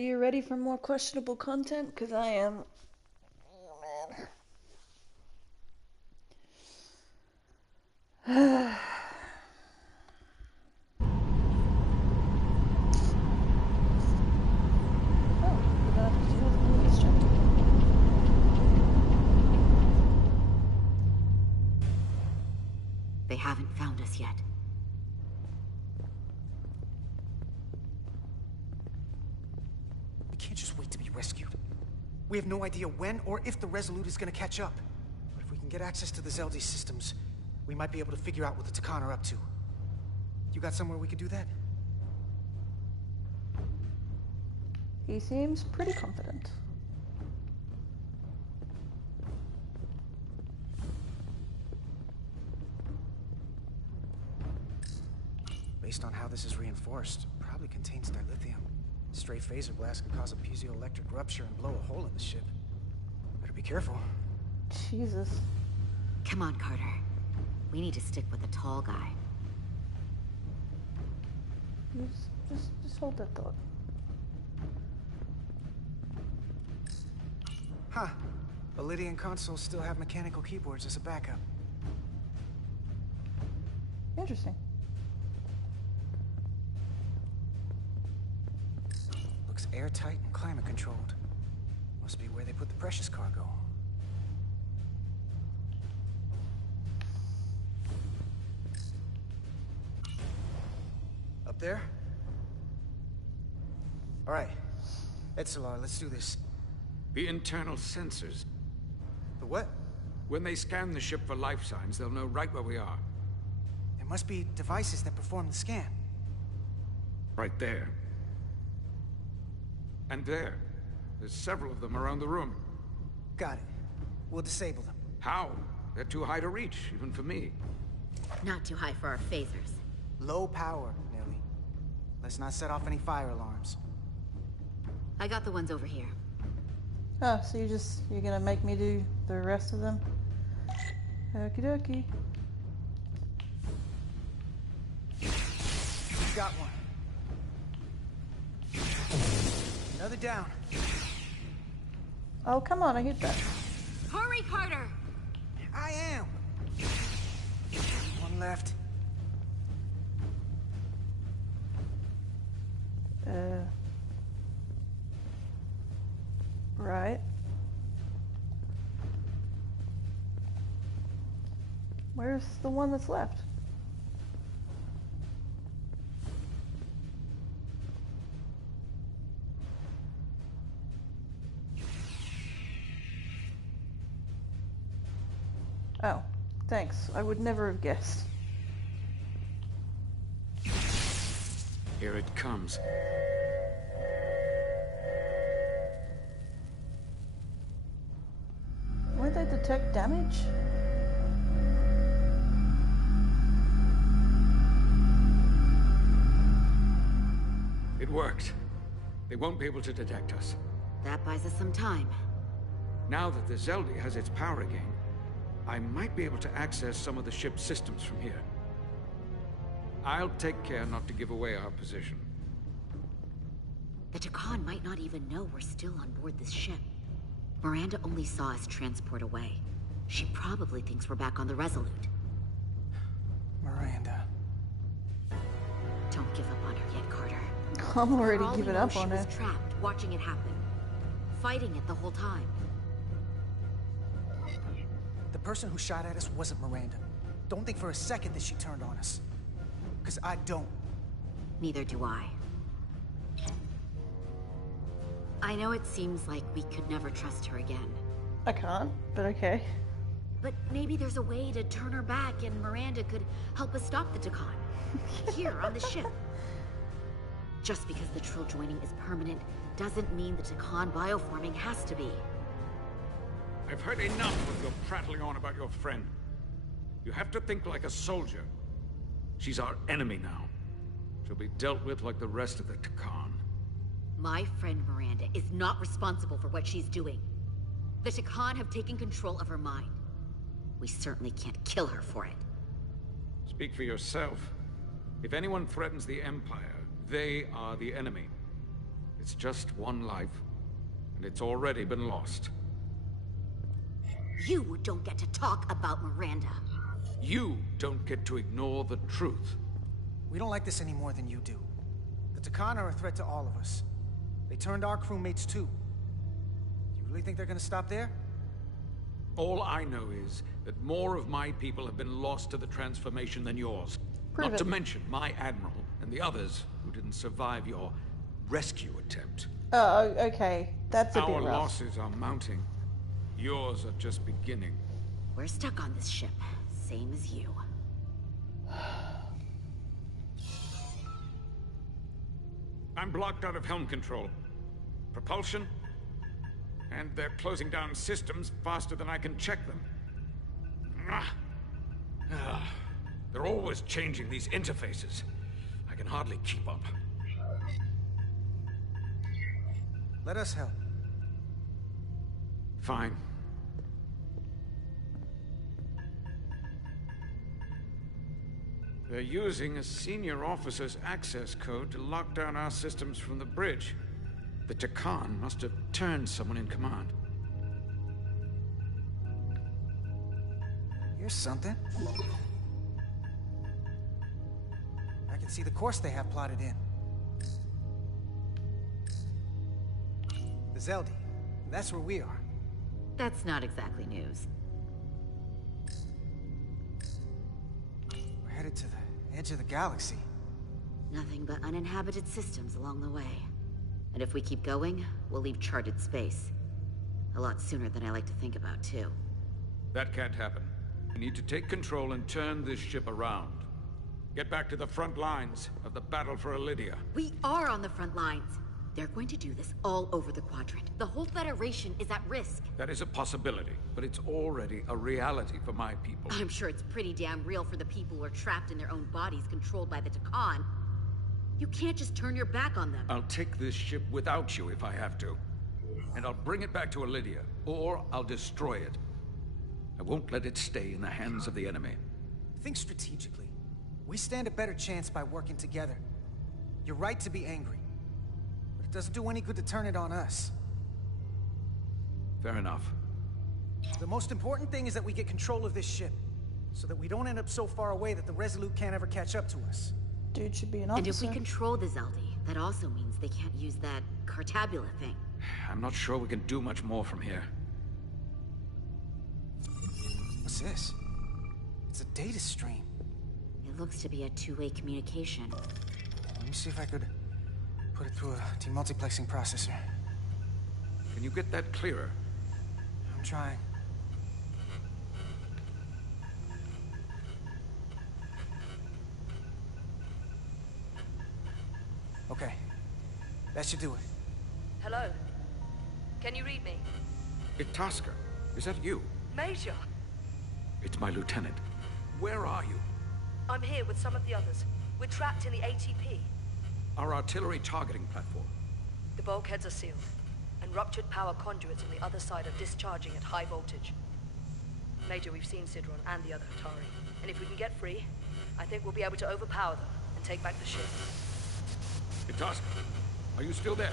you ready for more questionable content? Because I am. Oh, man. They haven't found us yet. We can't just wait to be rescued. We have no idea when or if the Resolute is gonna catch up. But if we can get access to the Zeldi systems, we might be able to figure out what the Takan are up to. You got somewhere we could do that? He seems pretty confident. Based on how this is reinforced, it probably contains dilithium. Stray phaser blast could cause a piezoelectric rupture and blow a hole in the ship. Better be careful. Jesus. Come on, Carter. We need to stick with the tall guy. Just hold that thought. Huh. The Lydian consoles still have mechanical keyboards as a backup. Interesting. Looks airtight and climate controlled. Must be where they put the precious cargo. Up there? All right. Etzelar, let's do this. The internal sensors. The what? When they scan the ship for life signs, they'll know right where we are. There must be devices that perform the scan. Right there. And there. There's several of them around the room. Got it. We'll disable them. How? They're too high to reach, even for me. Not too high for our phasers. Low power, Nelly. Let's not set off any fire alarms. I got the ones over here. Oh, so you're gonna make me do the rest of them? Okie dokie. Got one. Another down. Oh, come on, I hit that. Hurry, Carter! I am. One left. Right. Where's the one that's left? Oh, thanks. I would never have guessed. Here it comes. Won't they detect damage? It worked. They won't be able to detect us. That buys us some time. Now that the Zeldi has its power again, I might be able to access some of the ship's systems from here. I'll take care not to give away our position. The Takan might not even know we're still on board this ship. Miranda only saw us transport away. She probably thinks we're back on the Resolute. Miranda. Don't give up on her yet, Carter. I'm already For all we giving know, up on she her. was trapped, watching it happen. Fighting it the whole time. The person who shot at us wasn't Miranda. Don't think for a second that she turned on us. Because I don't. Neither do I. I know it seems like we could never trust her again. I can't, but okay. But maybe there's a way to turn her back and Miranda could help us stop the Takan. Here, on the ship. Just because the Trill joining is permanent doesn't mean the Takan bioforming has to be. I've heard enough of your prattling on about your friend. You have to think like a soldier. She's our enemy now. She'll be dealt with like the rest of the Takan. My friend Miranda is not responsible for what she's doing. The Takan have taken control of her mind. We certainly can't kill her for it. Speak for yourself. If anyone threatens the Empire, they are the enemy. It's It's just one life, and it's already been lost. You don't get to talk about Miranda. You don't get to ignore the truth. We don't like this any more than you do. The Takan are a threat to all of us. They turned our crewmates too. You really think they're gonna stop there? All I know is that more of my people have been lost to the transformation than yours. Prove Not to it. mention my admiral and the others who didn't survive your rescue attempt. Oh, okay. That's a bit Our rough. losses are mounting. Yours are just beginning. We're stuck on this ship, same as you. I'm blocked out of helm control. Propulsion? And they're closing down systems faster than I can check them. They're always changing these interfaces. I can hardly keep up. Let us help. Fine. They're using a senior officer's access code to lock down our systems from the bridge. The Takan must have turned someone in command. Here's something. I can see the course they have plotted in. The Zeldi. That's where we are. That's not exactly news. We're headed to the edge of the galaxy. Nothing but uninhabited systems along the way. And if we keep going, we'll leave charted space. A lot sooner than I like to think about, too. That can't happen. We need to take control and turn this ship around. Get back to the front lines of the battle for Elydia. We are on the front lines. They're going to do this all over the quadrant. The whole Federation is at risk. That is a possibility, but it's already a reality for my people. I'm sure it's pretty damn real for the people who are trapped in their own bodies controlled by the Takan. You can't just turn your back on them. I'll take this ship without you if I have to. And I'll bring it back to Elydia, or I'll destroy it. I won't let it stay in the hands of the enemy. Think strategically. We stand a better chance by working together. You're right to be angry. But it doesn't do any good to turn it on us. Fair enough. The most important thing is that we get control of this ship. So that we don't end up so far away that the Resolute can't ever catch up to us. Dude should be an officer. And if we control the Zeldi, that also means they can't use that Cartabula thing. I'm not sure we can do much more from here. What's this? It's a data stream. It looks to be a two-way communication. Let me see if I could put it through a demultiplexing processor. Can you get that clearer? I'm trying. Okay. That should do it. Hello? Can you read me? Itasca, is that you? Major! It's my lieutenant. Where are you? I'm here with some of the others. We're trapped in the ATP. Our artillery targeting platform. The bulkheads are sealed, and ruptured power conduits on the other side are discharging at high voltage. Major, we've seen Sidron and the other Atari, and if we can get free, I think we'll be able to overpower them and take back the ship. Itasca, are you still there?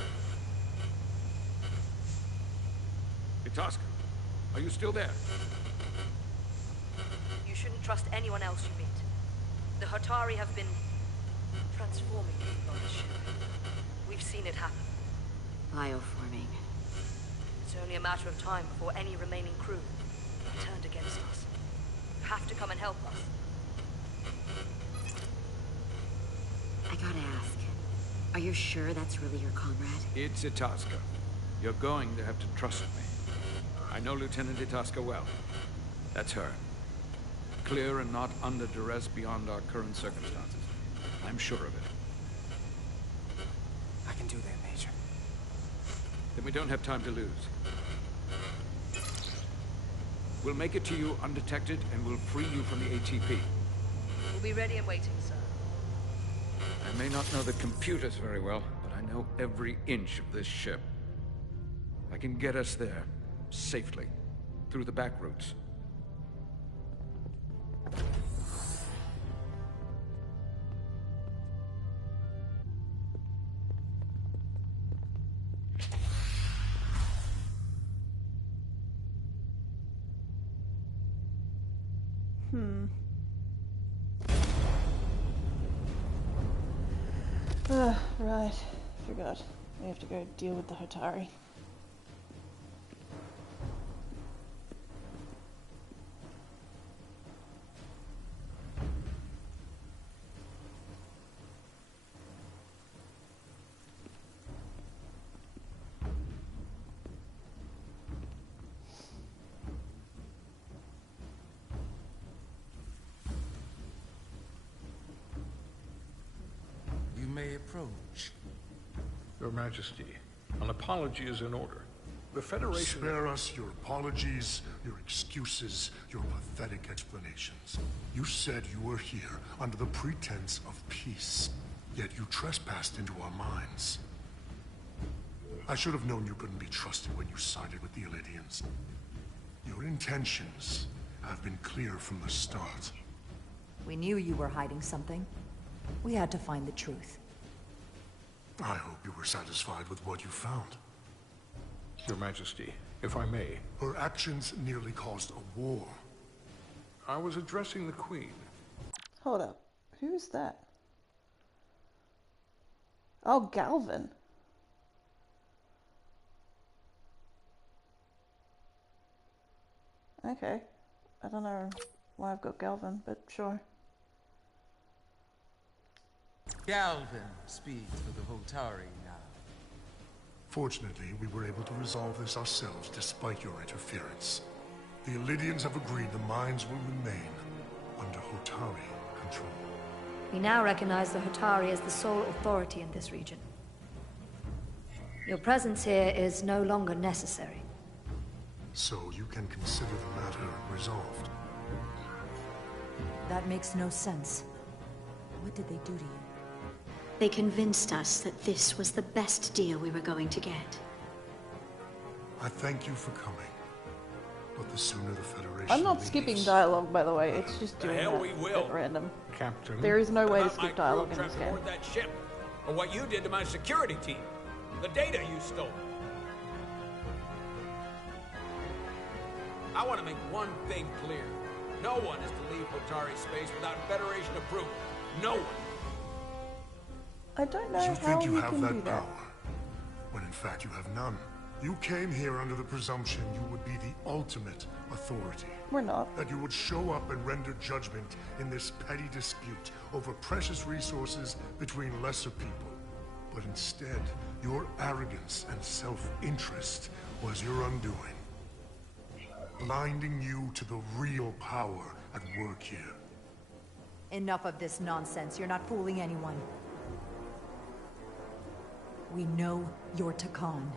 Itasca, are you still there? You shouldn't trust anyone else you meet. The Hatari have been transforming people on the ship. We've seen it happen. Bioforming. It's only a matter of time before any remaining crew are turned against us. You have to come and help us. I gotta ask, are you sure that's really your comrade? It's Itasca. You're going to have to trust me. I know Lieutenant Itasca well. That's her. Clear and not under duress beyond our current circumstances. I'm sure of it. I can do that, Major. Then we don't have time to lose. We'll make it to you undetected, and we'll free you from the ATP. We'll be ready and waiting, sir. I may not know the computers very well, but I know every inch of this ship. I can get us there, safely, through the back routes. Right. Forgot. We have to go deal with the Hotari. You may approach. Your Majesty, an apology is in order. The Federation... Spare us your apologies, your excuses, your pathetic explanations. You said you were here under the pretense of peace, yet you trespassed into our minds. I should have known you couldn't be trusted when you sided with the Elydians. Your intentions have been clear from the start. We knew you were hiding something. We had to find the truth. I hope you were satisfied with what you found. Your Majesty, if I may. Her actions nearly caused a war. I was addressing the Queen. Hold up. Who's that? Oh, Galvin. Okay. I don't know why I've got Galvin, but sure. Galvin speaks for the Hotari now. Fortunately, we were able to resolve this ourselves despite your interference. The Elydians have agreed the mines will remain under Hotari control. We now recognize the Hotari as the sole authority in this region. Your presence here is no longer necessary. So you can consider the matter resolved. That makes no sense. What did they do to you? They convinced us that this was the best deal we were going to get. I thank you for coming. But the sooner the Federation I'm not leaves, skipping dialogue, by the way. It's just doing hell that we will. at random. Captain. There is no way to About my skip dialogue crew in this trapped game. aboard that ship, or what you did to my security team, the data you stole. I want to make one thing clear. No one is to leave Hotari space without Federation approval. No one. I don't know You how think you have can do that that. power, when in fact you have none. You came here under the presumption you would be the ultimate authority. We're not. That you would show up and render judgment in this petty dispute over precious resources between lesser people. But instead, your arrogance and self-interest was your undoing. Blinding you to the real power at work here. Enough of this nonsense. You're not fooling anyone. We know you're Takan.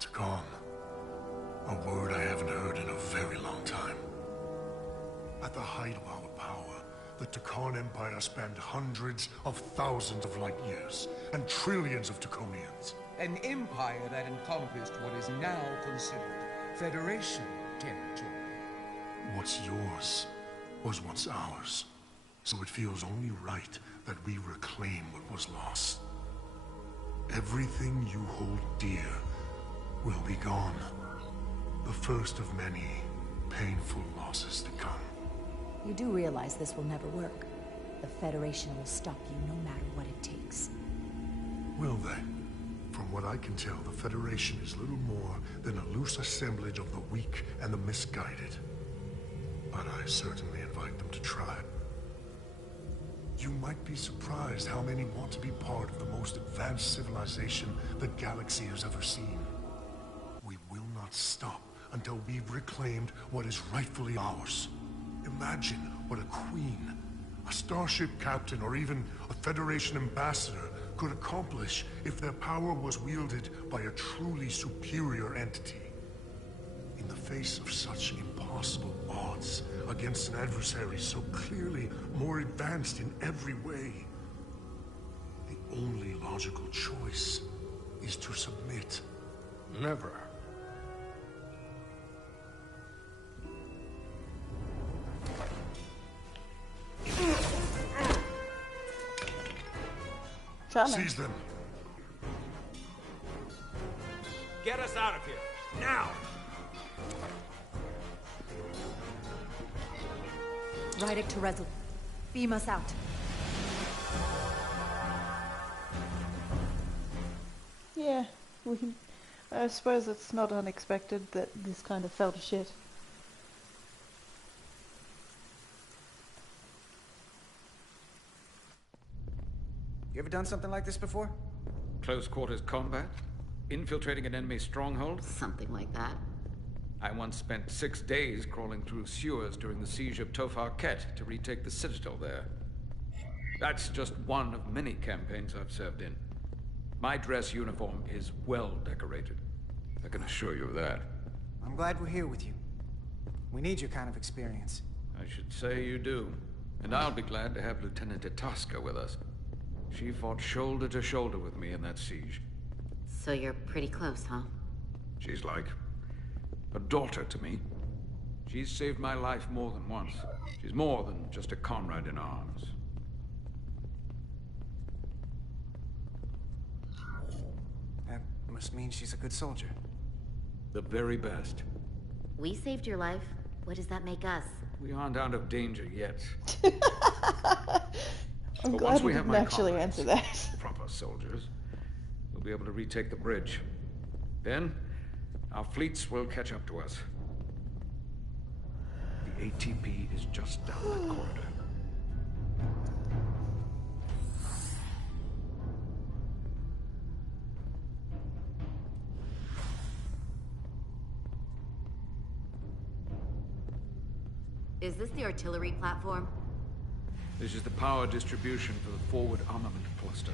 Takan. A word I haven't heard in a very long time. At the height of our power, the Takan Empire spanned hundreds of thousands of light years, and trillions of Taconians. An empire that encompassed what is now considered Federation territory. What's yours was once ours, so it feels only right that we reclaim what was lost. Everything you hold dear will be gone. The first of many painful losses to come. You do realize this will never work. The Federation will stop you no matter what it takes. Will they? From what I can tell, the Federation is little more than a loose assemblage of the weak and the misguided. But I certainly invite them to try. You might be surprised how many want to be part of the most advanced civilization the galaxy has ever seen. We will not stop until we've reclaimed what is rightfully ours. Imagine what a queen, a starship captain, or even a Federation ambassador could accomplish if their power was wielded by a truly superior entity. In the face of such impossible odds against an adversary so clearly more advanced in every way, the only logical choice is to submit. Never. Charming. Seize them. get us out of here. Now! Ride it to Resurgence. Beam us out. Yeah, we can. I suppose it's not unexpected that this kind of fell to shit. You ever done something like this before? Close quarters combat? Infiltrating an enemy stronghold? Something like that. I once spent 6 days crawling through sewers during the siege of Tofar Ket to retake the citadel there. That's just one of many campaigns I've served in. My dress uniform is well decorated. I can assure you of that. I'm glad we're here with you. We need your kind of experience. I should say you do. And I'll be glad to have Lieutenant Itasca with us. She fought shoulder to shoulder with me in that siege. So you're pretty close, huh? She's like a daughter to me. She's saved my life more than once. She's more than just a comrade in arms. That must mean she's a good soldier. The very best. We saved your life. What does that make us? We aren't out of danger yet. I'm But glad once we we have didn't my actually comrades, answer that. proper soldiers, we'll be able to retake the bridge. Then, our fleets will catch up to us. The ATP is just down that corridor. Is this the artillery platform? This is the power distribution for the forward armament cluster.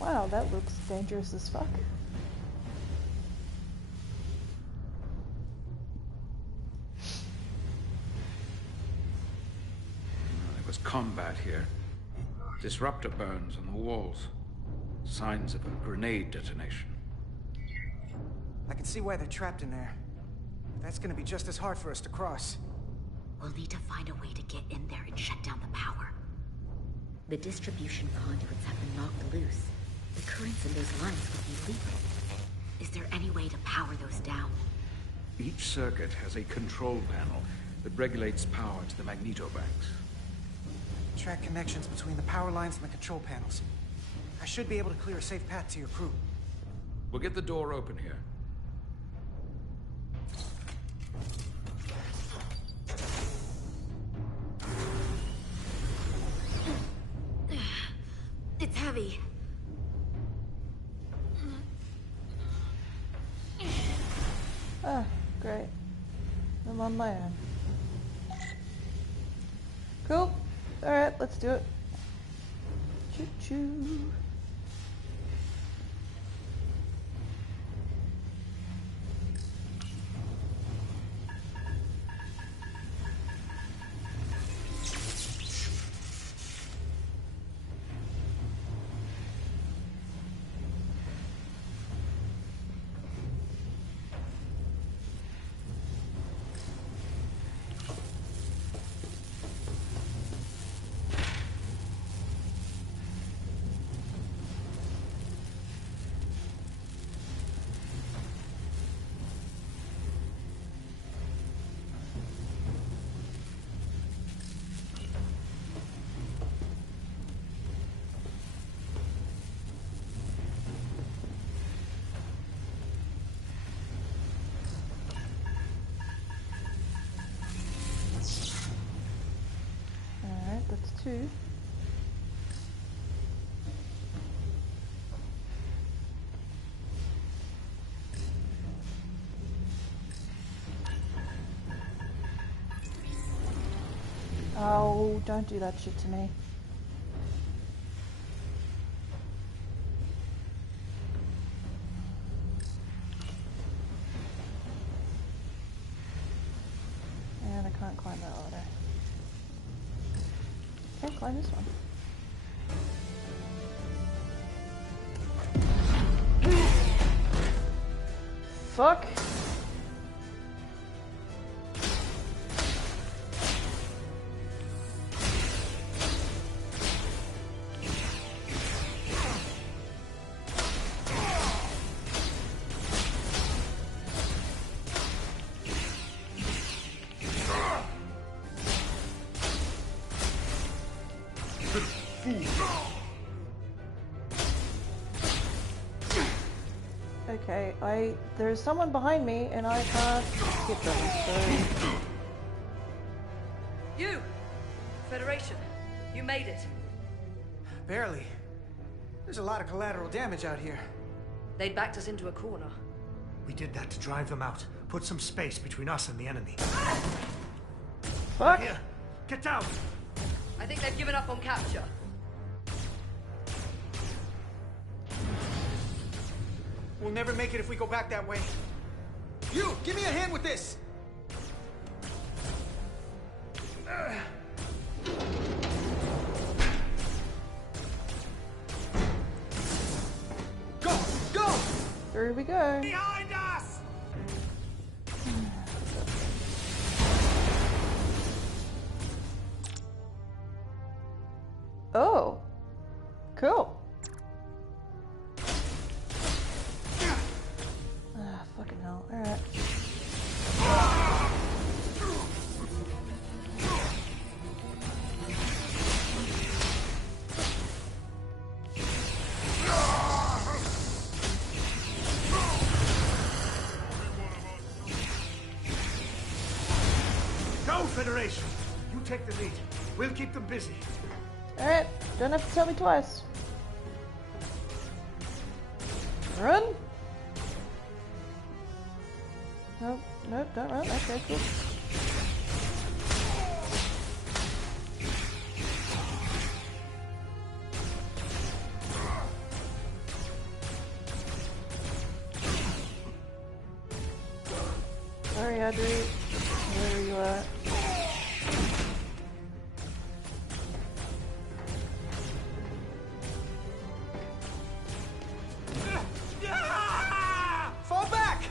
Wow, that looks dangerous as fuck. There was combat here. Disruptor burns on the walls. Signs of a grenade detonation. I can see why they're trapped in there. That's gonna be just as hard for us to cross. We'll need to find a way to get in there and shut down the power. The distribution conduits have been knocked loose. The currents in those lines would be lethal. Is there any way to power those down? Each circuit has a control panel that regulates power to the magnetobanks. Track connections between the power lines and the control panels. I should be able to clear a safe path to your crew. We'll get the door open here. It's heavy. Ah, great. I'm on my own. Cool. Alright, let's do it. Choo-choo. That's 2. Oh, don't do that shit to me. And I can't climb that ladder. Can't climb this one. Fuck. Okay, there's someone behind me and I can't hit them, so... You! Federation, you made it. Barely. There's a lot of collateral damage out here. They'd backed us into a corner. We did that to drive them out. Put some space between us and the enemy. Fuck! Here, get down! I think they've given up on capture. We'll never make it if we go back that way. You, give me a hand with this! Go! Go! Here we go. Behind us! Oh. Cool. Ah, fucking hell. Alright. Go, Federation! You take the lead. We'll keep them busy. Alright, don't have to tell me twice. Run! Nope, nope, don't run. Okay, cool. Sorry, Audrey. Where you at? Fall back!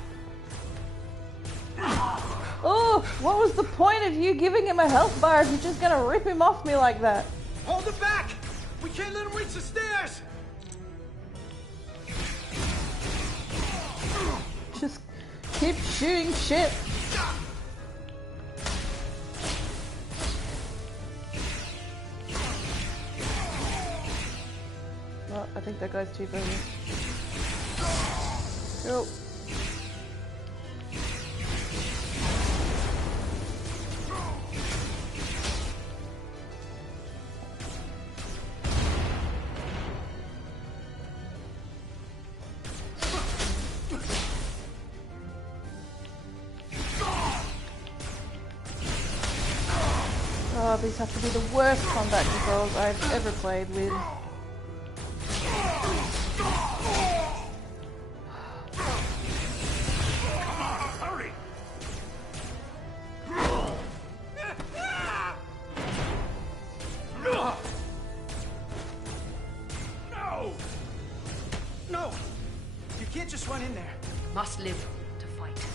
Oh, what was the point of you giving him a health bar if you're just gonna rip him off me like that? Hold it back! We can't let him reach the stairs! Just keep shooting shit. Well, I think that guy's too busy. Go. Oh, these have to be the worst combat controls I've ever played with. Hurry! No! No! You can't just run in there. Must live to fight.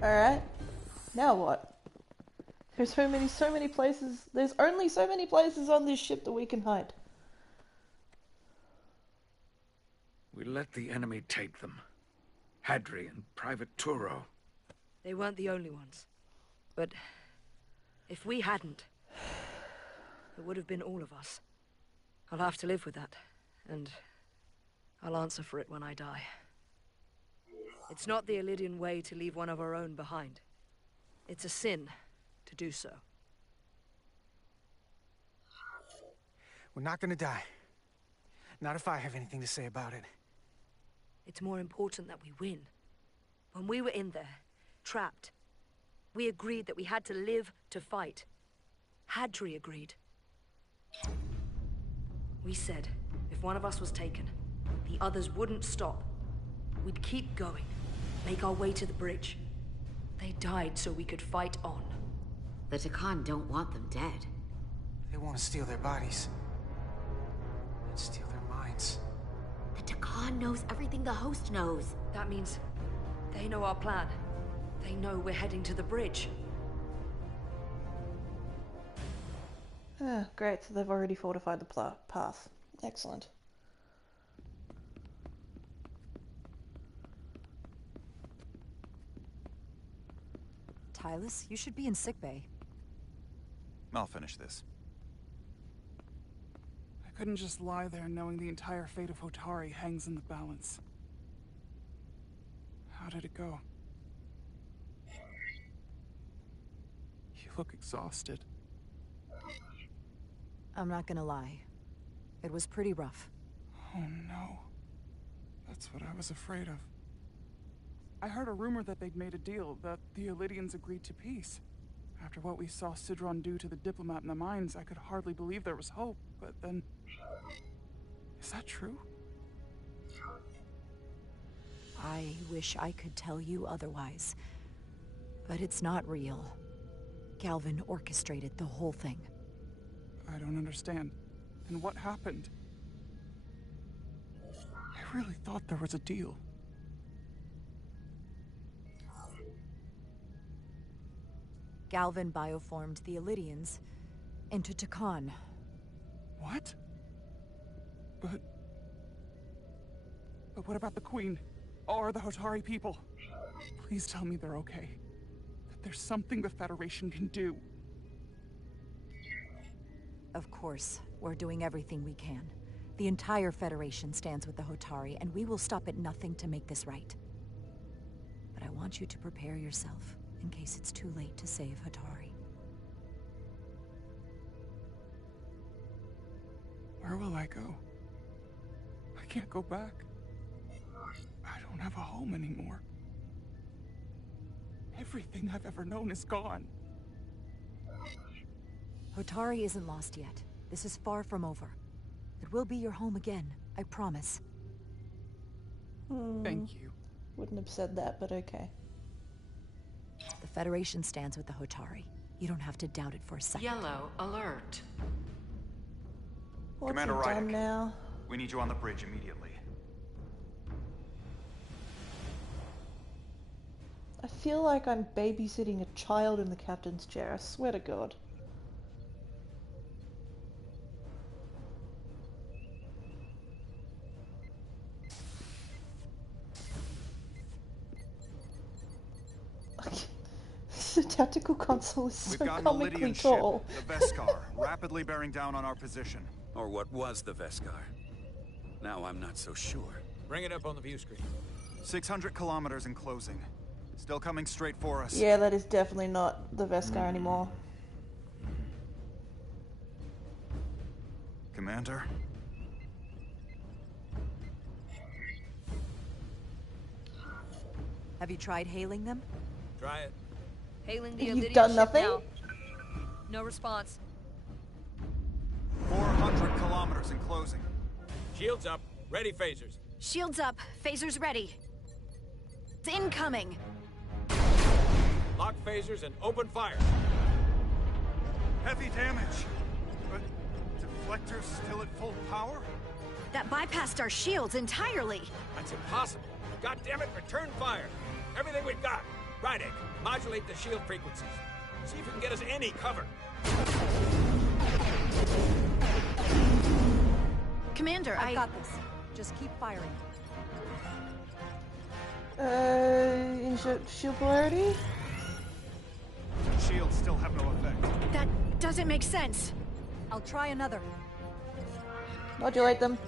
Alright. Now what? There's so many places. There's only so many places on this ship that we can hide. We let the enemy take them. Hadri and Private Turo. They weren't the only ones. But if we hadn't, it would have been all of us. I'll have to live with that, and I'll answer for it when I die. It's not the Illidian way to leave one of our own behind. It's a sin to do so. We're not gonna die. Not if I have anything to say about it. It's more important that we win. When we were in there, trapped, we agreed that we had to live to fight. Hadri agreed. We said, if one of us was taken, the others wouldn't stop. We'd keep going, make our way to the bridge. They died so we could fight on. The Takan don't want them dead. They want to steal their bodies. And steal their minds. The Takan knows everything the host knows. That means they know our plan. They know we're heading to the bridge. Ah, great, so they've already fortified the path. Excellent. Hylas. You should be in sickbay. I'll finish this. I couldn't just lie there knowing the entire fate of Hotari hangs in the balance. How did it go? You look exhausted. I'm not gonna lie. It was pretty rough. Oh no. That's what I was afraid of. I heard a rumor that they'd made a deal, that the Elydians agreed to peace. After what we saw Sidron do to the diplomat in the mines, I could hardly believe there was hope, but then... Is that true? I wish I could tell you otherwise. But it's not real. Galvin orchestrated the whole thing. I don't understand. And what happened? I really thought there was a deal. Galvin bioformed the Elydians into Takan. What? But what about the Queen? Or the Hotari people? Please tell me they're okay. That there's something the Federation can do. Of course, we're doing everything we can. The entire Federation stands with the Hotari, and we will stop at nothing to make this right. But I want you to prepare yourself, in case it's too late to save Hotari. Where will I go? I can't go back. I don't have a home anymore. Everything I've ever known is gone. Hotari isn't lost yet. This is far from over. It will be your home again, I promise. Thank you. Wouldn't have said that, but okay. The Federation stands with the Hotari. You don't have to doubt it for a second. Yellow alert. What's Commander he done Rydick, now? we need you on the bridge immediately. I feel like I'm babysitting a child in the captain's chair, I swear to God. The tactical console is so We've got an comically Elydian tall. ship, the Veskar, rapidly bearing down on our position. Or what was the Veskar? Now I'm not so sure. Bring it up on the view screen. 600 kilometers in closing. Still coming straight for us. Yeah, that is definitely not the Veskar anymore. Commander? Have you tried hailing them? Try it. Hailing the You've Elydian done ship nothing? now. No response. 400 kilometers in closing. Shields up. Ready phasers. Shields up. Phasers ready. It's incoming. Lock phasers and open fire. Heavy damage. But deflectors still at full power? That bypassed our shields entirely. That's impossible. God damn it, return fire. Everything we've got. Rydick, modulate the shield frequencies. See if we can get us any cover. Commander, I've got this. Just keep firing. Shield polarity? Shields still have no effect. That doesn't make sense. I'll try another. Modulate them.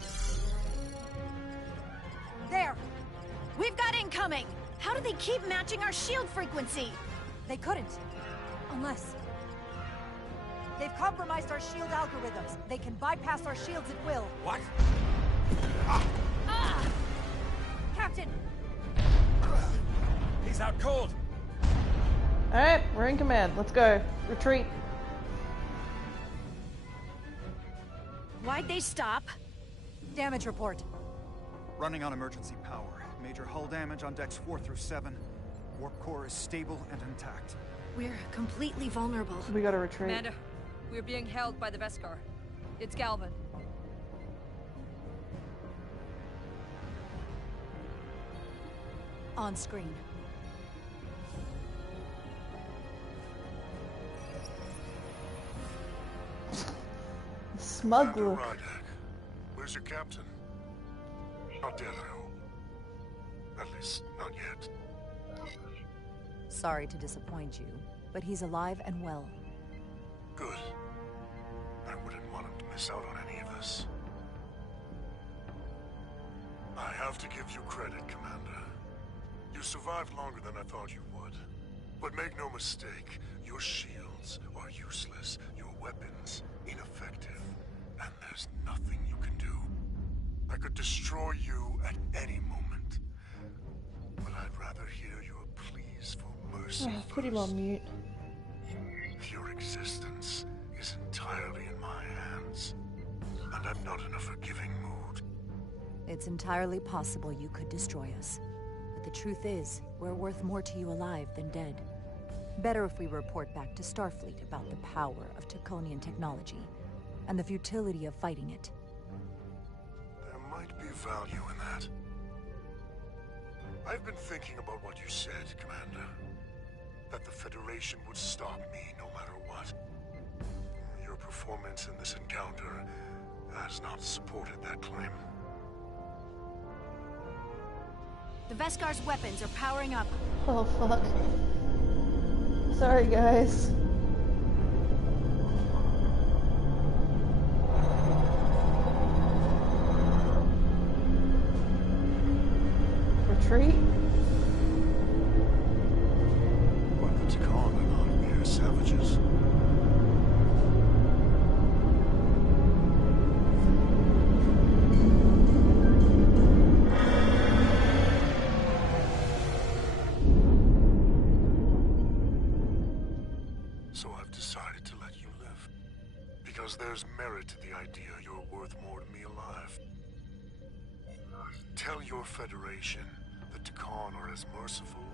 There. We've got incoming. How do they keep matching our shield frequency? They couldn't. Unless... They've compromised our shield algorithms. They can bypass our shields at will. What? Ah! Captain! He's out cold. Alright, we're in command. Let's go. Retreat. Why'd they stop? Damage report. Running on emergency power. Major hull damage on decks 4 through 7. Warp core is stable and intact. We're completely vulnerable. We gotta retreat. Commander, we're being held by the Veskar. It's Galvin. On screen. Smug Commander look. Rydick, where's your captain? Not dead, I hope. At least, not yet. Sorry to disappoint you, but he's alive and well. Good. I wouldn't want him to miss out on any of this. I have to give you credit, Commander. You survived longer than I thought you would. But make no mistake, your shields are useless, your weapons ineffective, and there's nothing you can do. I could destroy you at any moment, but I'd rather hear your pleas for mercy first. Put him on mute. Your existence is entirely in my hands, and I'm not in a forgiving mood. It's entirely possible you could destroy us. But the truth is, we're worth more to you alive than dead. Better if we report back to Starfleet about the power of Taconian technology, and the futility of fighting it. There might be value in that. I've been thinking about what you said, Commander. That the Federation would stop me no matter what. Your performance in this encounter has not supported that claim. The Veskar's weapons are powering up. Oh, fuck. Sorry, guys. Retreat? But the Tacon are not mere savages. So I've decided to let you live. Because there's merit to the idea you're worth more to me alive. Tell your Federation the Tacon are as merciful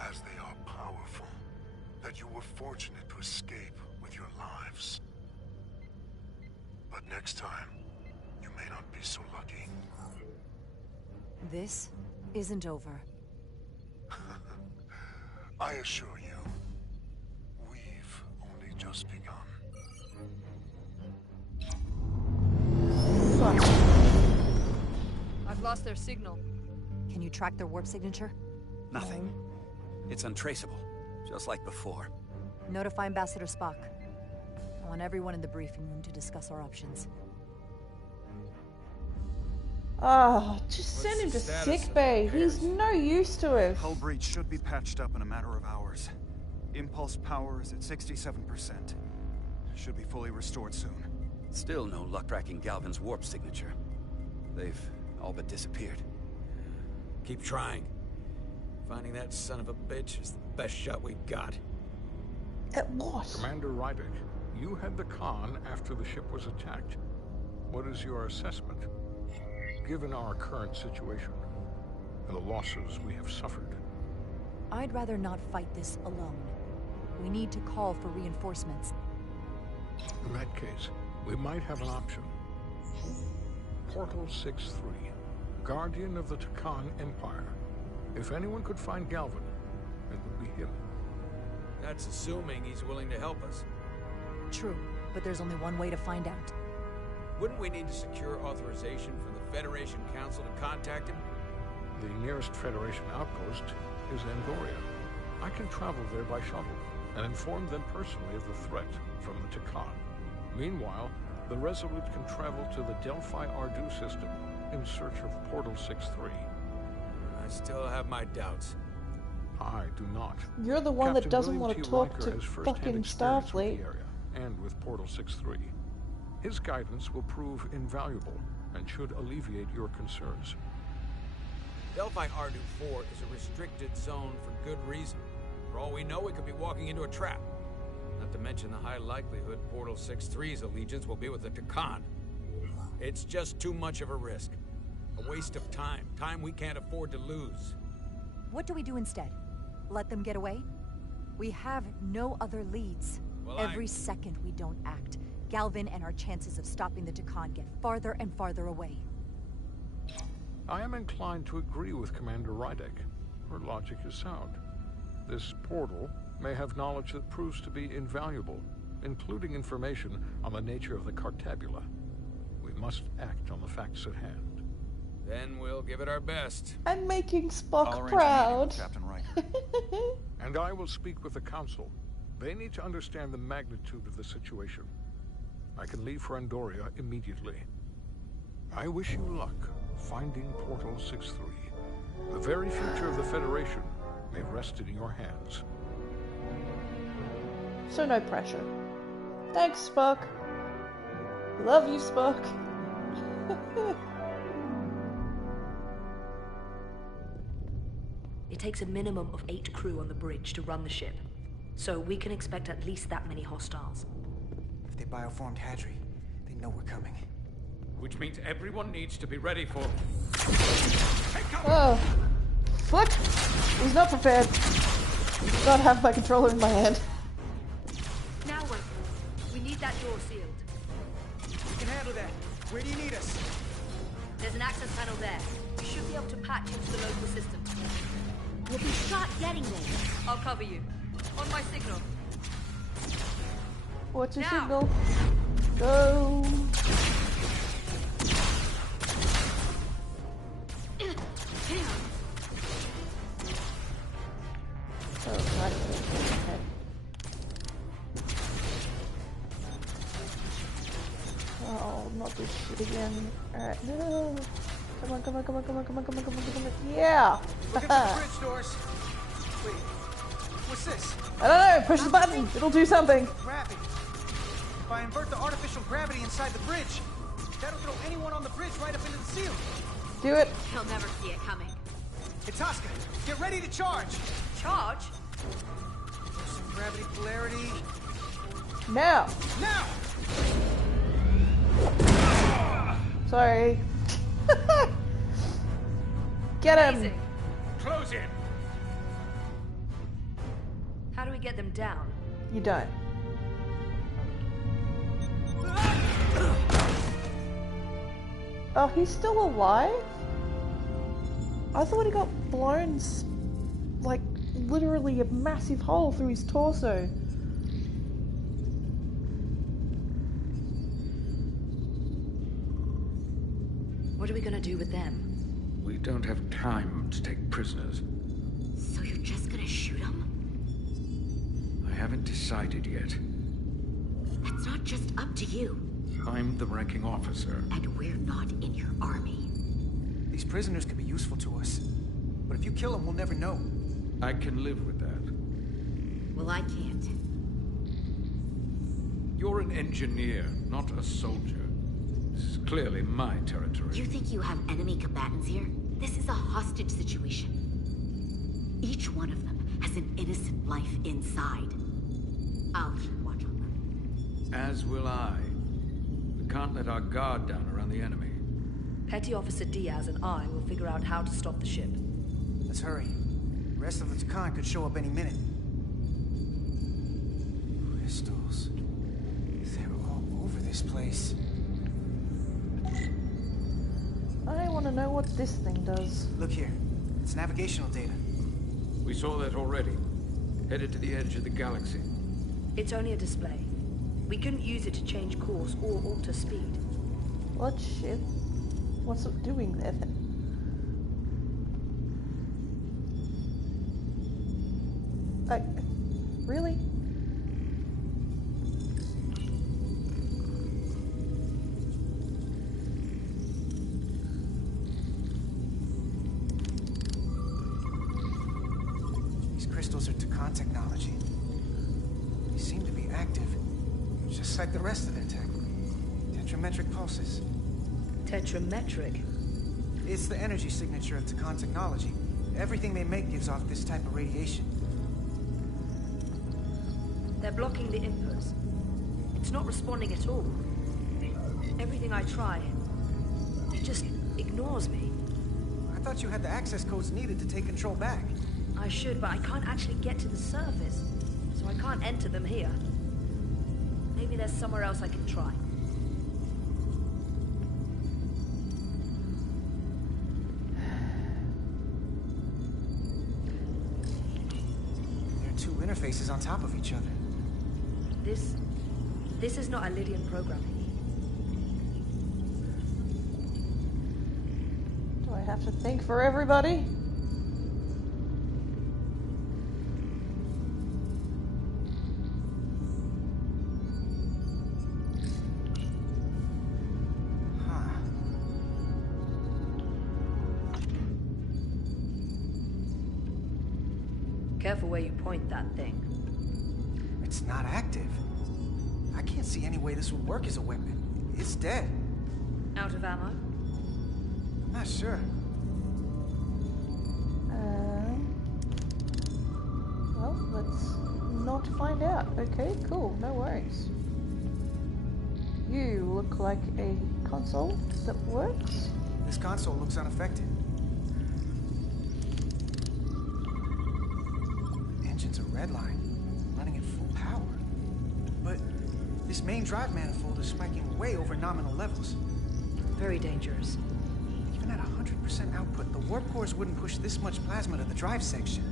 as they are powerful. That you were fortunate to escape with your lives. But next time, you may not be so lucky. This isn't over. I assure you, we've only just begun. I've lost their signal. Can you track their warp signature? Nothing. It's untraceable, just like before. Notify Ambassador Spock. I want everyone in the briefing room to discuss our options. Oh, just send him to sickbay. He's no use to us. Hull breach should be patched up in a matter of hours. Impulse power is at 67%. Should be fully restored soon. Still no luck tracking Galvin's warp signature. They've all but disappeared. Keep trying. Finding that son of a bitch is the best shot we've got. At what? Commander Rydick, you had the con after the ship was attacked. What is your assessment? Given our current situation and the losses we have suffered. I'd rather not fight this alone. We need to call for reinforcements. In that case, we might have an option. Portal 6-3, Guardian of the Tacon Empire. If anyone could find Galvin, it would be him. That's assuming he's willing to help us. True, but there's only one way to find out. Wouldn't we need to secure authorization from the Federation Council to contact him? The nearest Federation outpost is Angoria. I can travel there by shuttle and inform them personally of the threat from the Tacon. Meanwhile, the Resolute can travel to the Delphi Ardu system in search of Portal 6-3. I still have my doubts. I do not. You're the one that Captain doesn't William want T. to talk Riker to has first-hand fucking experience with Starfleet. the area and with Portal 6-3. His guidance will prove invaluable and should alleviate your concerns. Delphi Ardu 4 is a restricted zone for good reason. For all we know, we could be walking into a trap. Not to mention the high likelihood Portal 6-3's allegiance will be with the Tacon. It's just too much of a risk. A waste of time. Time we can't afford to lose. What do we do instead? Let them get away? We have no other leads. Well, Every second we don't act, Galvin and our chances of stopping the Tacon get farther and farther away. I am inclined to agree with Commander Rydick. Her logic is sound. This portal may have knowledge that proves to be invaluable, including information on the nature of the Cartabula. We must act on the facts at hand. Then we'll give it our best. I'm making Spock I'll arrange a meeting with proud. Captain Riker. And I will speak with the Council. They need to understand the magnitude of the situation. I can leave for Andoria immediately. I wish you luck finding Portal 6-3. The very future of the Federation may rest in your hands. So no pressure. Thanks, Spock. Love you, Spock. It takes a minimum of 8 crew on the bridge to run the ship. So we can expect at least that many hostiles. If they bioformed Hadri, they know we're coming. Which means everyone needs to be ready for... Oh. Fuck! He's not prepared. He does not have my controller in my hand. Now what? We need that door sealed. We can handle that. Where do you need us? There's an access panel there. We should be able to patch into the local system. We'll be shot getting there. I'll cover you. On my signal. What's your Now. signal? Go! Oh, right. Okay. Oh, not this shit again. Alright, no! Come on, come on, come on, come on, come on, come on, come on, come on. Yeah! Look at the bridge doors. Wait, what's this? I don't know, push the button! It'll do something! Gravity. If I invert the artificial gravity inside the bridge, that'll throw anyone on the bridge right up into the ceiling. Do it! He'll never see it coming. Itaska, get ready to charge! Charge? There's some gravity polarity. Now! Now! Sorry. Get him! Amazing. Close in! How do we get them down? You don't. Oh, he's still alive? I thought he got blown, like, literally a massive hole through his torso. What are we gonna do with them? We don't have time to take prisoners. So you're just gonna shoot him? I haven't decided yet. That's not just up to you. I'm the ranking officer. And we're not in your army. These prisoners could be useful to us. But if you kill them, we'll never know. I can live with that. Well, I can't. You're an engineer, not a soldier. This is clearly my territory. You think you have enemy combatants here? This is a hostage situation. Each one of them has an innocent life inside. I'll keep watch on them. As will I. We can't let our guard down around the enemy. Petty Officer Diaz and I will figure out how to stop the ship. Let's hurry. The rest of the Takan could show up any minute. Crystals. They're all over this place. I want to know what this thing does. Look here. It's navigational data. We saw that already. Headed to the edge of the galaxy. It's only a display. We couldn't use it to change course or alter speed. What shit? What's it doing there then? Really? These crystals are Takan technology. They seem to be active, just like the rest of their tech. Tetrametric pulses. Tetrametric? It's the energy signature of Takan technology. Everything they make gives off this type of radiation. They're blocking the inputs. It's not responding at all. Everything I try, it just ignores me. I thought you had the access codes needed to take control back. I should, but I can't actually get to the surface, so I can't enter them here. Maybe there's somewhere else I can try. There are two interfaces on top of each other. This is not Lydian programming. have to think for everybody? Careful where you point that thing. It's not active. I can't see any way this would work as a weapon. It's dead. Out of ammo? I'm not sure. Well, let's not find out. Okay, cool, no worries. You look like a console that works. This console looks unaffected. Engine's a red line, running at full power. But this main drive manifold is spiking way over nominal levels. Very dangerous. Even at 100% output, the warp cores wouldn't push this much plasma to the drive section.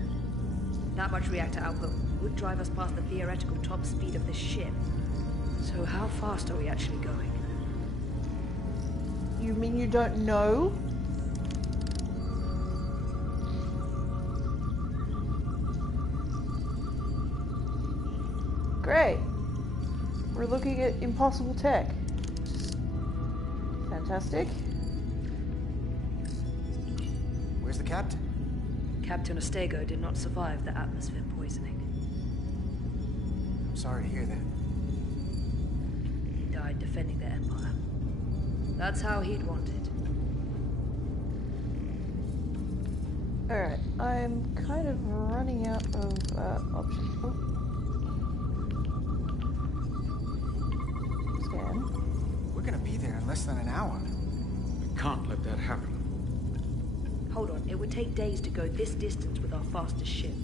That much reactor output would drive us past the theoretical top speed of this ship. So how fast are we actually going? You mean you don't know? Great. We're looking at impossible tech. Fantastic. Where's the captain? Captain Ostego did not survive the atmosphere poisoning. I'm sorry to hear that. He died defending the Empire. That's how he'd want it. Alright, I'm kind of running out of options. Oh. Scan. We're gonna be there in less than an hour. We can't let that happen. Hold on, it would take days to go this distance with our fastest ship.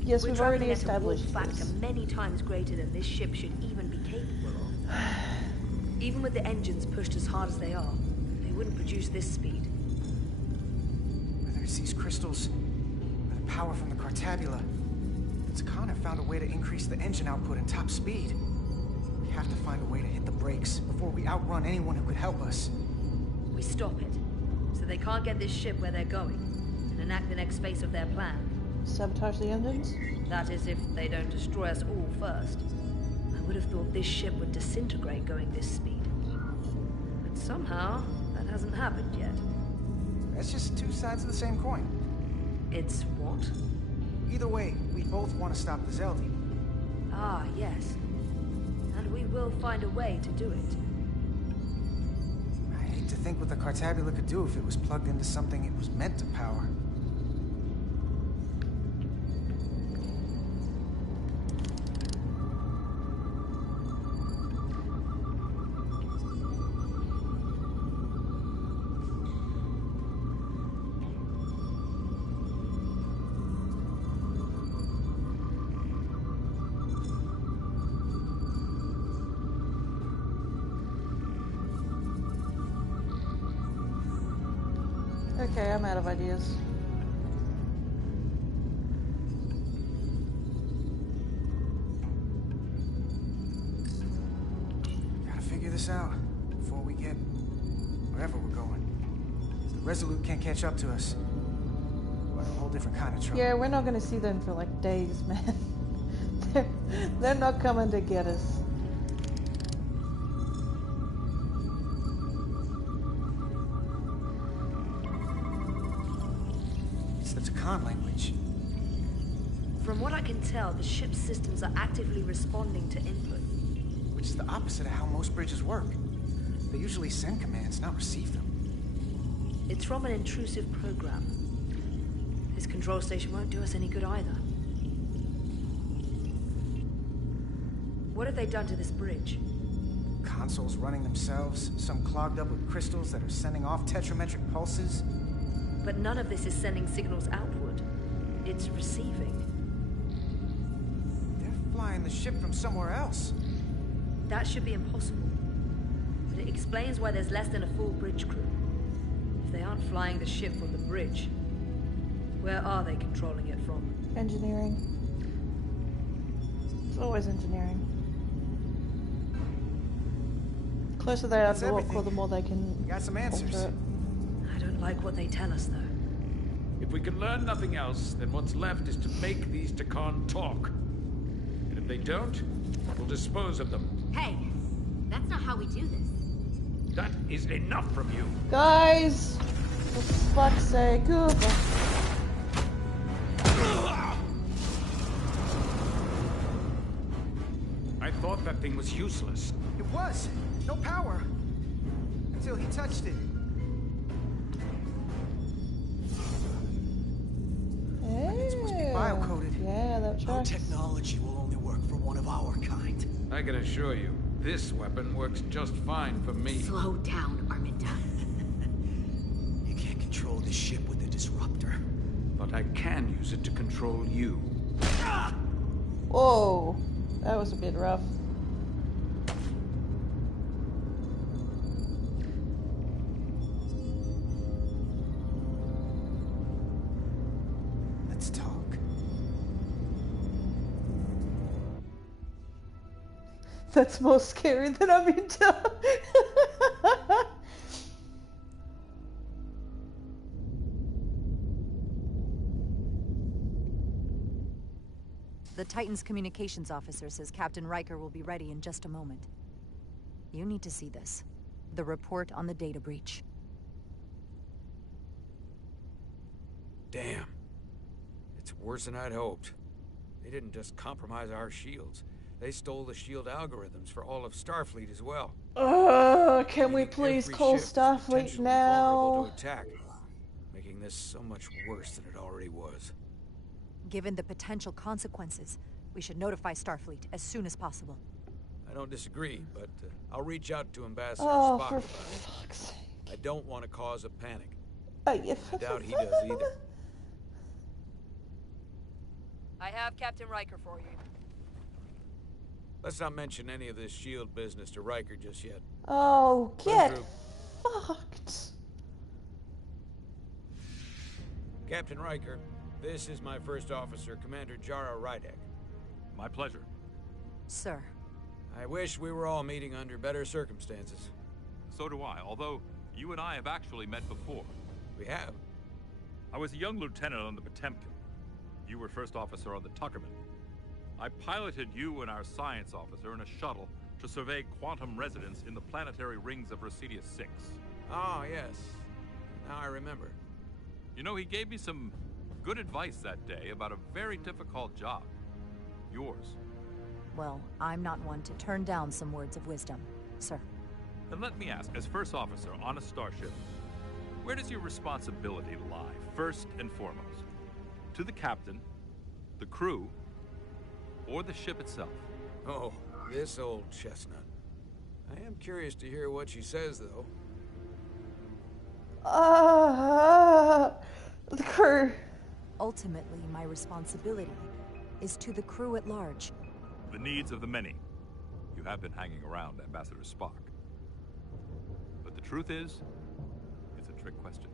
Yes, We're we've already traveling at a established warp factor this. many times greater than this ship should even be capable of. Even with the engines pushed as hard as they are, they wouldn't produce this speed. Whether it's these crystals, or the power from the Cartabula, the Takana found a way to increase the engine output and top speed. We have to find a way to hit the brakes before we outrun anyone who could help us. We stop it, so they can't get this ship where they're going, and enact the next phase of their plan. Sabotage the engines? That is if they don't destroy us all first. I would have thought this ship would disintegrate going this speed. But somehow, that hasn't happened yet. That's just two sides of the same coin. It's what? Either way, we both want to stop the Zeldi. Ah, yes. And we will find a way to do it. I hate to think what the Cartabula could do if it was plugged into something it was meant to power. Okay, I'm out of ideas. Gotta figure this out before we get wherever we're going. The Resolute can't catch up to us. We're in a whole different kind of trouble. Yeah, we're not gonna see them for like days, man. They're not coming to get us. Language. From what I can tell, the ship's systems are actively responding to input. Which is the opposite of how most bridges work. They usually send commands, not receive them. It's from an intrusive program. This control station won't do us any good either. What have they done to this bridge? Consoles running themselves, some clogged up with crystals that are sending off tetrametric pulses. But none of this is sending signals outward. It's receiving. They're flying the ship from somewhere else. That should be impossible. But it explains why there's less than a full bridge crew. If they aren't flying the ship from the bridge, where are they controlling it from? Engineering. It's always engineering. The closer they are to the warp core, the more they can got some answers. I don't Like what they tell us, though. If we can learn nothing else, then what's left is to make these Takan talk. And if they don't, we'll dispose of them. Hey, that's not how we do this. That is enough from you. Guys, for fuck's sake, I thought that thing was useless. It was. No power. Until he touched it. It's supposed to be biocoded. Yeah, that Our tracks. technology will only work for one of our kind. I can assure you, this weapon works just fine for me. Slow down, Arminta. You can't control the ship with a disruptor. But I can use it to control you. Whoa, that was a bit rough. Let's talk. That's more scary than I'm into. The Titan's communications officer says Captain Riker will be ready in just a moment. You need to see this. The report on the data breach. Damn. It's worse than I'd hoped. They didn't just compromise our shields. They stole the shield algorithms for all of Starfleet as well. Can we please call Starfleet now? To attack, making this so much worse than it already was. Given the potential consequences, we should notify Starfleet as soon as possible. I don't disagree, but I'll reach out to Ambassador Oh, Spock for about fuck's sake. it. I don't want to cause a panic. Yeah. I doubt he does either. I have Captain Riker for you. Let's not mention any of this shield business to Riker just yet. Oh, get through. fucked. Captain Riker, this is my first officer, Commander Jara Rydek. My pleasure. Sir. I wish we were all meeting under better circumstances. So do I, although you and I have actually met before. We have? I was a young lieutenant on the Potemkin. You were first officer on the Tuckerman. I piloted you and our science officer in a shuttle to survey quantum resonance in the planetary rings of Residius 6. Oh, yes. Now I remember. You know, he gave me some good advice that day about a very difficult job. Yours. Well, I'm not one to turn down some words of wisdom, sir. Then let me ask, as first officer on a starship, where does your responsibility lie, first and foremost? To the captain, the crew, or the ship itself? Oh, this old chestnut. I am curious to hear what she says, though. The crew. Ultimately, my responsibility is to the crew at large. The needs of the many. You have been hanging around Ambassador Spock. But the truth is, it's a trick question.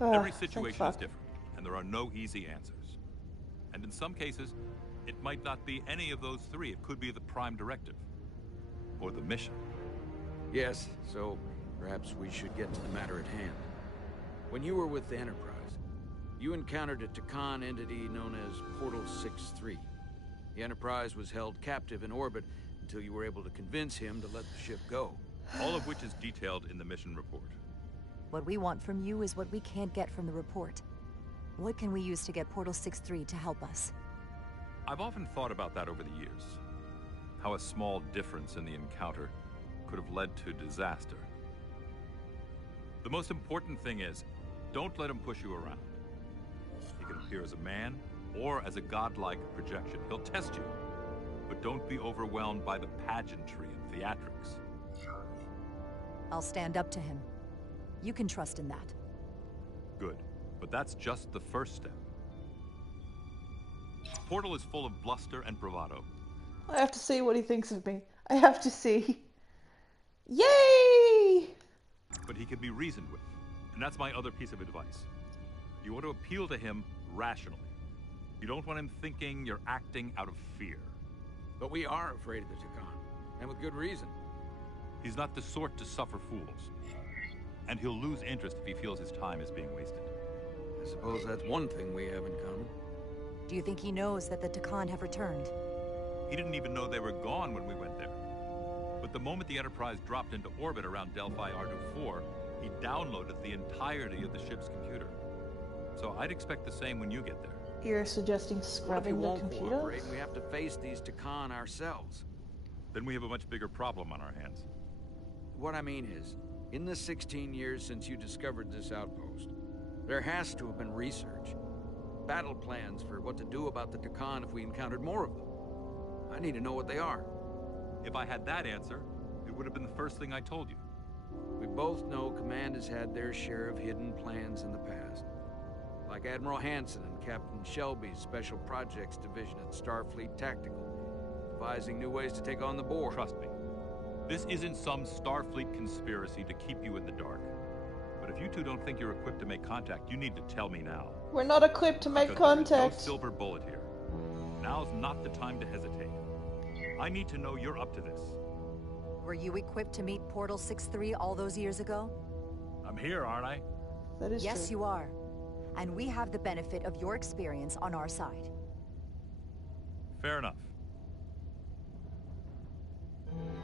Every situation is different, and there are no easy answers. And in some cases, it might not be any of those three. It could be the prime directive. Or the mission. Yes, so perhaps we should get to the matter at hand. When you were with the Enterprise, you encountered a Takan entity known as Portal 6-3. The Enterprise was held captive in orbit until you were able to convince him to let the ship go. All of which is detailed in the mission report. What we want from you is what we can't get from the report. What can we use to get Portal 6-3 to help us? I've often thought about that over the years. How a small difference in the encounter could have led to disaster. The most important thing is, don't let him push you around. He can appear as a man or as a godlike projection. He'll test you, but don't be overwhelmed by the pageantry and theatrics. I'll stand up to him. You can trust in that. Good, but that's just the first step. Portal is full of bluster and bravado. I have to see what he thinks of me. I have to see. Yay! But he can be reasoned with, and that's my other piece of advice. You want to appeal to him rationally. You don't want him thinking you're acting out of fear. But we are afraid of the Takan, and with good reason. He's not the sort to suffer fools. And he'll lose interest if he feels his time is being wasted. I suppose that's one thing we have in common. Do you think he knows that the Takan have returned? He didn't even know they were gone when we went there. But the moment the Enterprise dropped into orbit around Delphi Ardu 4, he downloaded the entirety of the ship's computer. So I'd expect the same when you get there. You're suggesting scrubbing the What if he won't computers? cooperate and we have to face these Takan ourselves? Then we have a much bigger problem on our hands. What I mean is, in the 16 years since you discovered this outpost, there has to have been research. Battle plans for what to do about the Takan if we encountered more of them. I need to know what they are. If I had that answer, it would have been the first thing I told you. We both know Command has had their share of hidden plans in the past. Like Admiral Hansen and Captain Shelby's Special Projects Division at Starfleet Tactical, devising new ways to take on the Borg. Trust me, this isn't some Starfleet conspiracy to keep you in the dark. But if you two don't think you're equipped to make contact, you need to tell me now. We're not equipped to make Because there's contact. no silver bullet here. Now's not the time to hesitate. I need to know you're up to this. Were you equipped to meet Portal 6-3 all those years ago? I'm here, aren't I? That is Yes, true. you are. And we have the benefit of your experience on our side. Fair enough.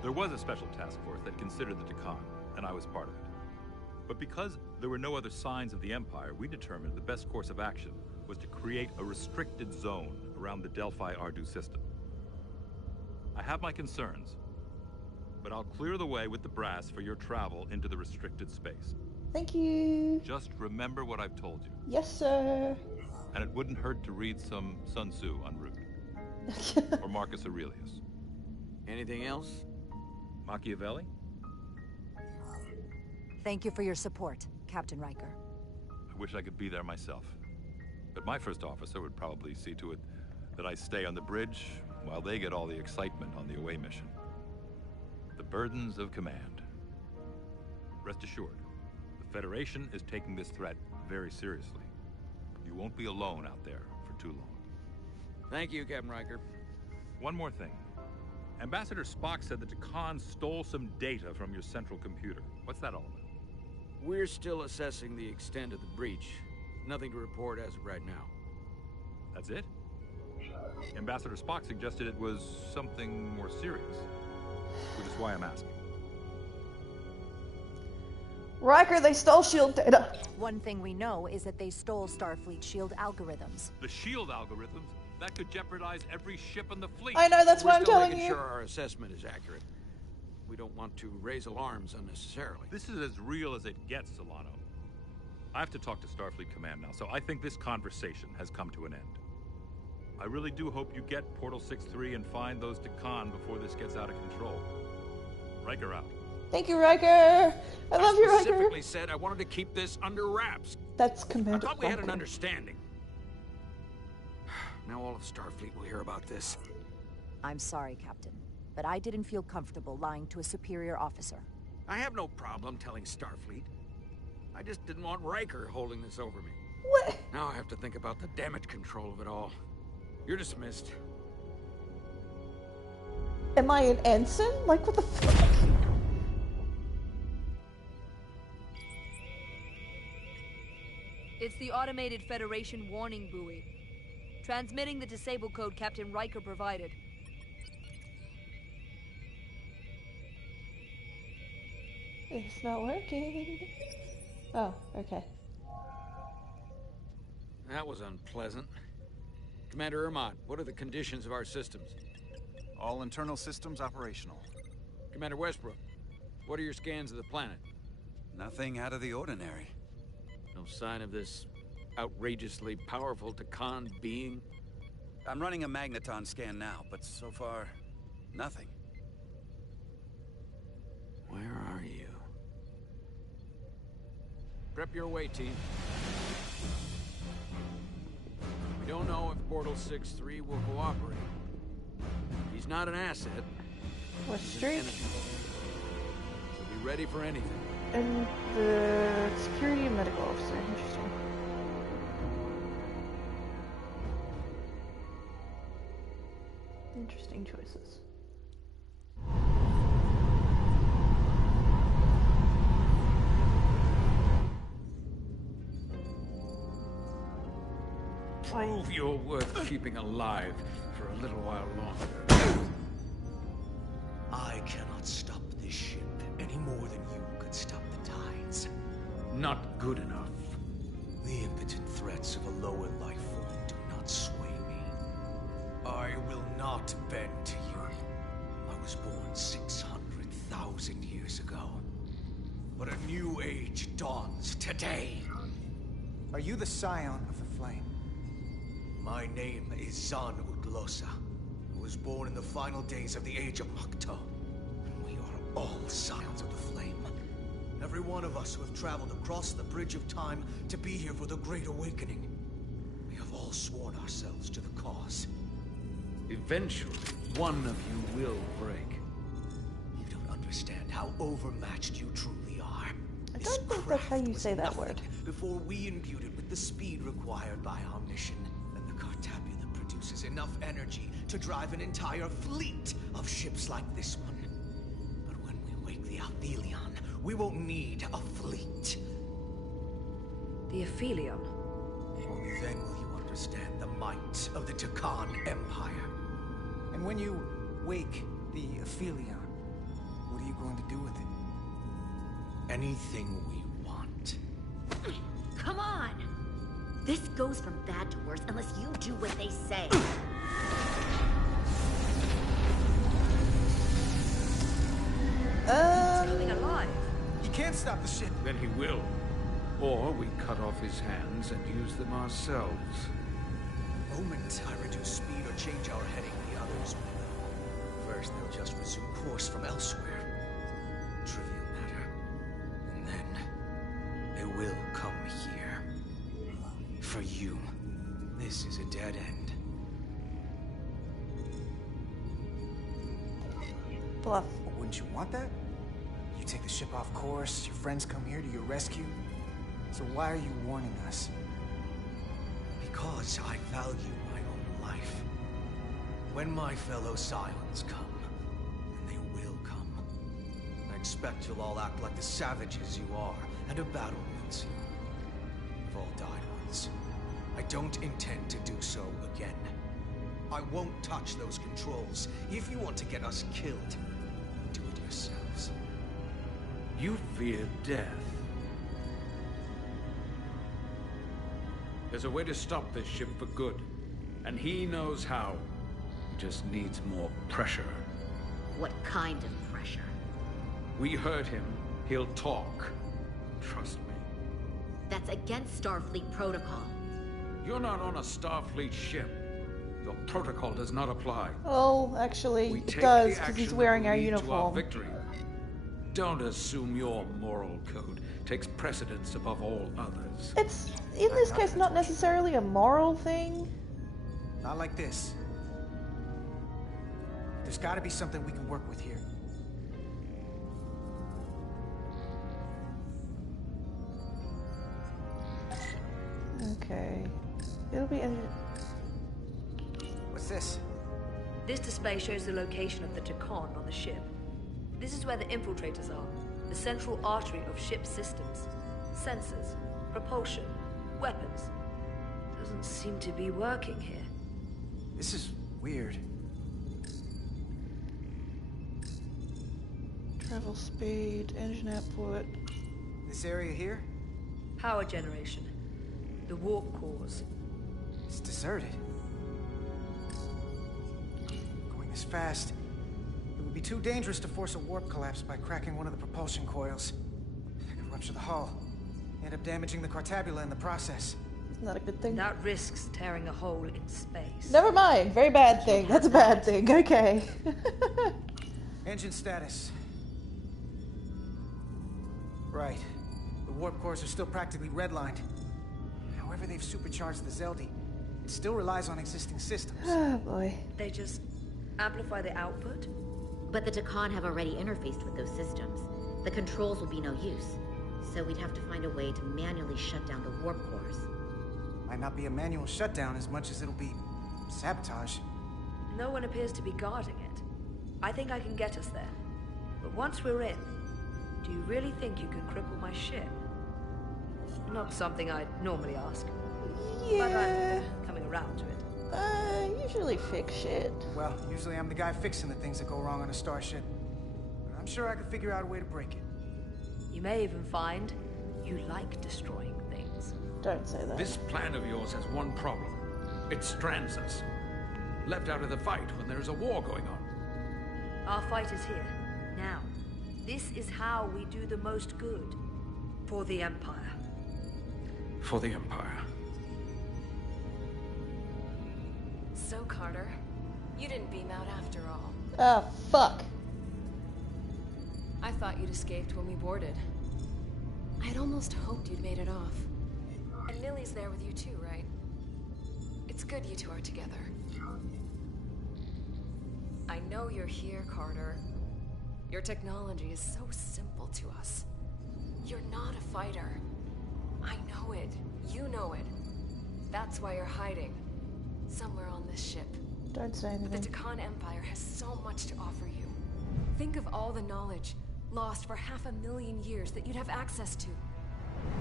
There was a special task force that considered the Takan, and I was part of it. But because there were no other signs of the Empire, we determined the best course of action was to create a restricted zone around the Delphi Ardu system. I have my concerns, but I'll clear the way with the brass for your travel into the restricted space. Thank you. Just remember what I've told you. Yes, sir. And it wouldn't hurt to read some Sun Tzu en route. Or Marcus Aurelius. Anything else? Machiavelli? Thank you for your support, Captain Riker. I wish I could be there myself. But my first officer would probably see to it that I stay on the bridge while they get all the excitement on the away mission. The burdens of command. Rest assured, the Federation is taking this threat very seriously. You won't be alone out there for too long. Thank you, Captain Riker. One more thing. Ambassador Spock said that Takan stole some data from your central computer. What's that all about? We're still assessing the extent of the breach. Nothing to report as of right now. That's it? Ambassador Spock suggested it was something more serious, which is why I'm asking. Riker, they stole SHIELD data. One thing we know is that they stole Starfleet SHIELD algorithms. The SHIELD algorithms? That could jeopardize every ship in the fleet. I know, that's We're what I'm still telling making you. sure our assessment is accurate. We don't want to raise alarms unnecessarily. This is as real as it gets, Solano. I have to talk to Starfleet Command now, so I think this conversation has come to an end. I really do hope you get Portal 6-3 and find those Takan before this gets out of control. Riker out. Thank you, Riker. I love you, I Riker. specifically said I wanted to keep this under wraps. That's I Commander thought we had an Vulcan. understanding. Now all of Starfleet will hear about this. I'm sorry, Captain, but I didn't feel comfortable lying to a superior officer. I have no problem telling Starfleet. I just didn't want Riker holding this over me. What? Now I have to think about the damage control of it all. You're dismissed. Am I an ensign? Like, what the fuck? It's the automated Federation warning buoy. Transmitting the disable code Captain Riker provided. It's not working. Oh, okay. That was unpleasant. Commander Ermont, what are the conditions of our systems? All internal systems operational. Commander Westbrook, what are your scans of the planet? Nothing out of the ordinary. No sign of this outrageously powerful Takan being? I'm running a magneton scan now, but so far, nothing. Where are you? Prep your way, team. We don't know if Portal 6-3 will cooperate. He's not an asset. What He's an streak? enemy. So be ready for anything. And the security and medical officer. Interesting. Interesting choices. prove you're worth keeping alive for a little while longer. I cannot stop this ship any more than you could stop the tides. Not good enough. The impotent threats of a lower life form do not sway me. I will not bend to you. I was born 600,000 years ago. But a new age dawns today. Are you the scion of the flame? My name is Zan Udlosa, who was born in the final days of the Age of Makto. And we are all scions of the flame. Every one of us who have traveled across the bridge of time to be here for the Great Awakening. We have all sworn ourselves to the cause. Eventually, one of you will break. You don't understand how overmatched you truly are. I don't think that's how you say that word. Before we imbued it with the speed required by our mission, then the Cartabula produces enough energy to drive an entire fleet of ships like this one. But when we wake the Aphelion, we won't need a fleet. The Aphelion? Only then will you understand the might of the Takan Empire. And when you wake the Aphelion, what are you going to do with it? Anything we want. Come on! This goes from bad to worse unless you do what they say. It's coming alive. He can't stop the ship. Then he will. Or we cut off his hands and use them ourselves. The moment I reduce speed or change our heading, the others will. First, they'll just resume course from elsewhere. Trivial matter. And then, they will come here. For you, this is a dead end. Bluff. But wouldn't you want that? You take the ship off course, your friends come here to your rescue. So why are you warning us? Because I value my own life. When my fellow Scions come, and they will come, I expect you'll all act like the savages you are, and a battle once you. You've all died once. I don't intend to do so again. I won't touch those controls. If you want to get us killed, do it yourselves. You fear death. There's a way to stop this ship for good, and he knows how. He just needs more pressure. What kind of pressure? We heard him. He'll talk. Trust me. That's against Starfleet protocol. You're not on a Starfleet ship. Your protocol does not apply. Oh, actually, it does, because he's wearing our uniform. Victory. Don't assume your moral code takes precedence above all others. It's, in this case, not necessarily a moral thing. Not like this. There's gotta be something we can work with here. Okay. It'll be... What's this? This display shows the location of the Takan on the ship. This is where the infiltrators are, the central artery of ship systems. Sensors, propulsion, weapons. Doesn't seem to be working here. This is weird. Travel speed, engine output. This area here? Power generation. The warp cores. It's deserted. Going this fast, it would be too dangerous to force a warp collapse by cracking one of the propulsion coils. It could rupture the hull, end up damaging the Cartabula in the process. Not a good thing. That risks tearing a hole in space. Never mind. Very bad thing. That's a bad thing. Okay. Engine status. Right. The warp cores are still practically redlined. However they've supercharged the Zeldi, it still relies on existing systems. Oh boy. They just amplify the output? But the Takan have already interfaced with those systems. The controls will be no use. So we'd have to find a way to manually shut down the warp cores. Might not be a manual shutdown as much as it'll be sabotage. No one appears to be guarding it. I think I can get us there. But once we're in, do you really think you can cripple my ship? Not something I'd normally ask. Yeah. But I'm coming around to it. Usually fix shit. Well, usually I'm the guy fixing the things that go wrong on a starship. But I'm sure I could figure out a way to break it. You may even find you like destroying things. Don't say that. This plan of yours has one problem. It strands us. Left out of the fight when there is a war going on. Our fight is here, now. This is how we do the most good. For the Empire. For the Empire. So, Carter, you didn't beam out after all. Ah, fuck. I thought you'd escaped when we boarded. I had almost hoped you'd made it off. And Millie's there with you too, right? It's good you two are together. I know you're here, Carter. Your technology is so simple to us. You're not a fighter. I know it. You know it. That's why you're hiding. Somewhere on this ship. Don't say anything. But the Takan Empire has so much to offer you. Think of all the knowledge lost for 500,000 years that you'd have access to.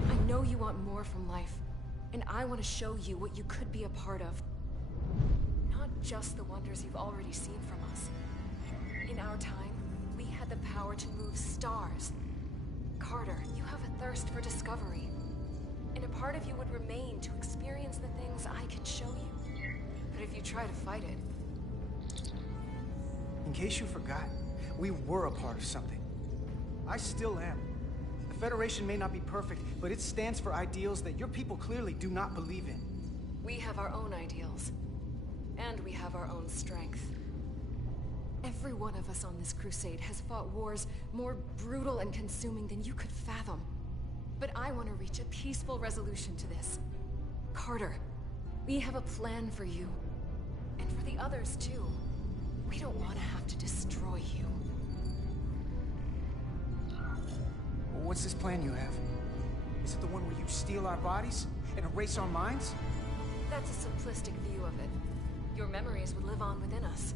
I know you want more from life, and I want to show you what you could be a part of. Not just the wonders you've already seen from us. In our time, we had the power to move stars. Carter, you have a thirst for discovery. And a part of you would remain to experience the things I could show you. But if you try to fight it... In case you forgot, we were a part of something. I still am. The Federation may not be perfect, but it stands for ideals that your people clearly do not believe in. We have our own ideals. And we have our own strength. Every one of us on this crusade has fought wars more brutal and consuming than you could fathom. But I want to reach a peaceful resolution to this. Carter, we have a plan for you. And for the others, too. We don't want to have to destroy you. What's this plan you have? Is it the one where you steal our bodies and erase our minds? That's a simplistic view of it. Your memories would live on within us.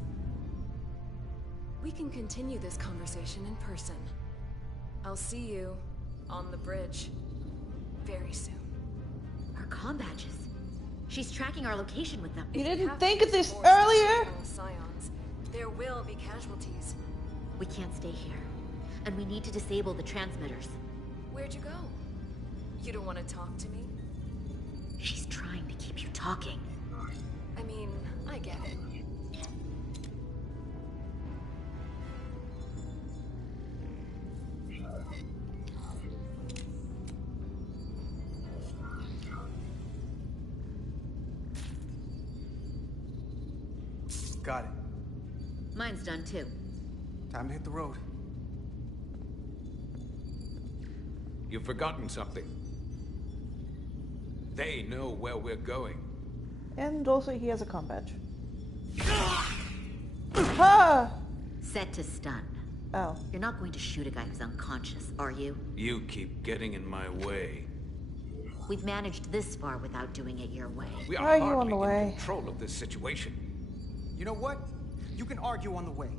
We can continue this conversation in person. I'll see you on the bridge very soon. Our comm badges. She's tracking our location with them. You didn't think of this earlier? Scions, there will be casualties. We can't stay here. And we need to disable the transmitters. Where'd you go? You don't want to talk to me? She's trying to keep you talking. I mean, I get it. Got it. Mine's done too. Time to hit the road. You've forgotten something. They know where we're going. And also he has a comm badge. Ha! Set to stun. Oh. You're not going to shoot a guy who's unconscious, are you? You keep getting in my way. We've managed this far without doing it your way. We are Argue hardly on the way. in control of this situation. You know what? You can argue on the way.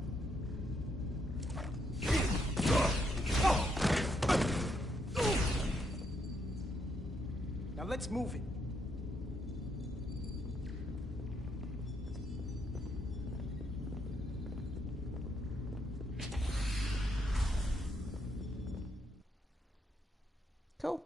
Now let's move it. Cool.